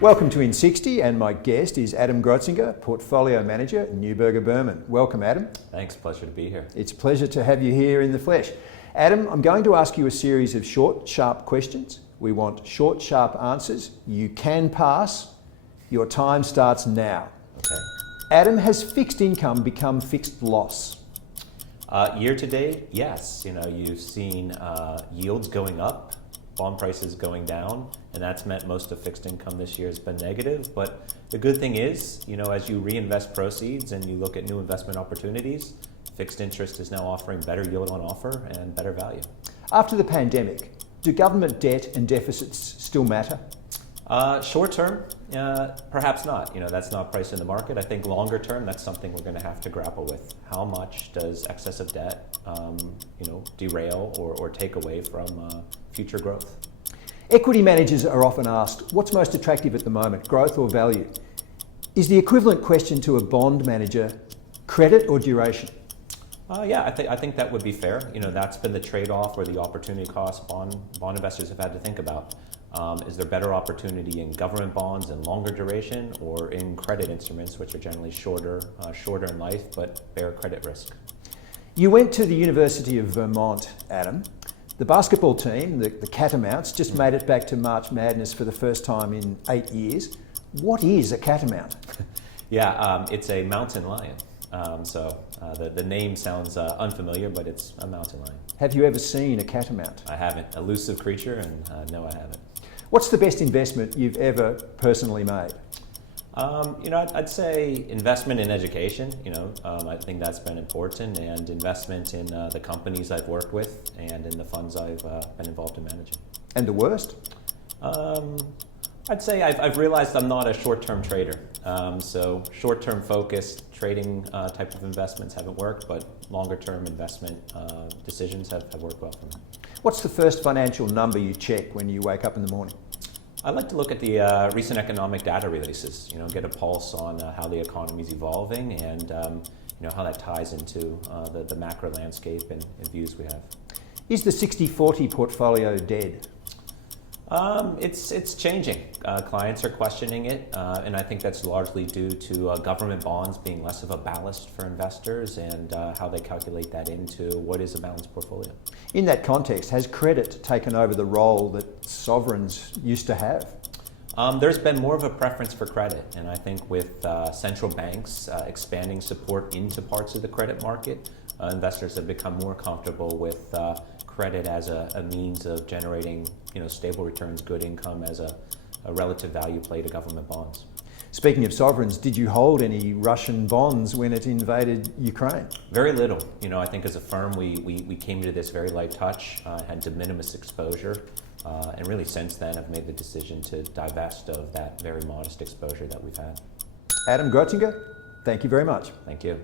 Welcome to IN60, and my guest is Adam Grotzinger, Portfolio Manager at Neuberger Berman. Welcome, Adam. Thanks, pleasure to be here. It's a pleasure to have you here in the flesh. Adam, I'm going to ask you a series of short, sharp questions. We want short, sharp answers. You can pass. Your time starts now. Okay. Adam, has fixed income become fixed loss? Year to date, yes. You've seen yields going up, bond prices going down, and that's meant most of fixed income this year has been negative. But the good thing is, as you reinvest proceeds and you look at new investment opportunities, fixed interest is now offering better yield on offer and better value. After the pandemic, do government debt and deficits still matter? Short term, perhaps not. That's not priced in the market. I think longer term, that's something we're going to have to grapple with. How much does excessive debt, derail or take away from future growth? Equity managers are often asked, what's most attractive at the moment, growth or value? Is the equivalent question to a bond manager credit or duration? Yeah, I think that would be fair. That's been the trade-off or the opportunity cost bond investors have had to think about. Is there better opportunity in government bonds and longer duration, or in credit instruments, which are generally shorter in life but bear credit risk? You went to the University of Vermont, Adam. The basketball team, the Catamounts, just made it back to March Madness for the first time in 8 years. What is a catamount? Yeah, it's a mountain lion. The name sounds unfamiliar, but it's a mountain lion. Have you ever seen a catamount? I haven't. Elusive creature, and no, I haven't. What's the best investment you've ever personally made? I'd say investment in education. I think that's been important, and investment in the companies I've worked with and in the funds I've been involved in managing. And the worst? I'd say I've realized I'm not a short-term trader. So short-term focused trading type of investments haven't worked, but longer-term investment decisions have worked well for me. What's the first financial number you check when you wake up in the morning? I like to look at the recent economic data releases, get a pulse on how the economy is evolving and how that ties into the macro landscape and views we have. Is the 60-40 portfolio dead? It's changing. Clients are questioning it, and I think that's largely due to government bonds being less of a ballast for investors and how they calculate that into what is a balanced portfolio. In that context, has credit taken over the role that sovereigns used to have? There's been more of a preference for credit, and I think with central banks expanding support into parts of the credit market, investors have become more comfortable with credit as a means of generating stable returns, good income as a relative value play to government bonds. Speaking of sovereigns, did you hold any Russian bonds when it invaded Ukraine? Very little. I think as a firm we came to this very light touch, had de minimis exposure, and really since then have made the decision to divest of that very modest exposure that we've had. Adam Grotzinger, thank you very much. Thank you.